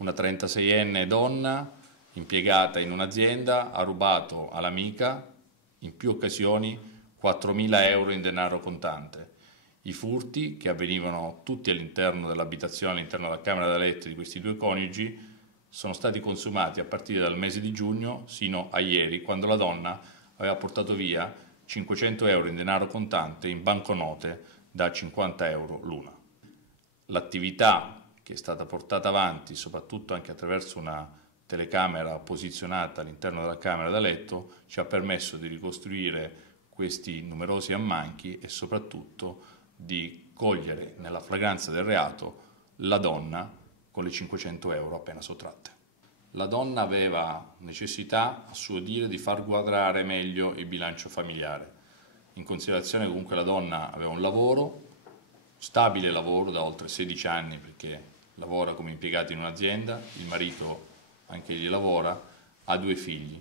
Una 36enne donna impiegata in un'azienda ha rubato all'amica in più occasioni 4.000 euro in denaro contante. I furti, che avvenivano tutti all'interno dell'abitazione, all'interno della camera da letto di questi due coniugi, sono stati consumati a partire dal mese di giugno sino a ieri, quando la donna aveva portato via 500 euro in denaro contante in banconote da 50 euro l'una. L'attività che è stata portata avanti, soprattutto anche attraverso una telecamera posizionata all'interno della camera da letto, ci ha permesso di ricostruire questi numerosi ammanchi e soprattutto di cogliere nella flagranza del reato la donna con le 500 euro appena sottratte. La donna aveva necessità, a suo dire, di far quadrare meglio il bilancio familiare, in considerazione che comunque la donna aveva un lavoro, stabile lavoro da oltre 16 anni, perché lavora come impiegata in un'azienda, il marito anche gli lavora, ha due figli.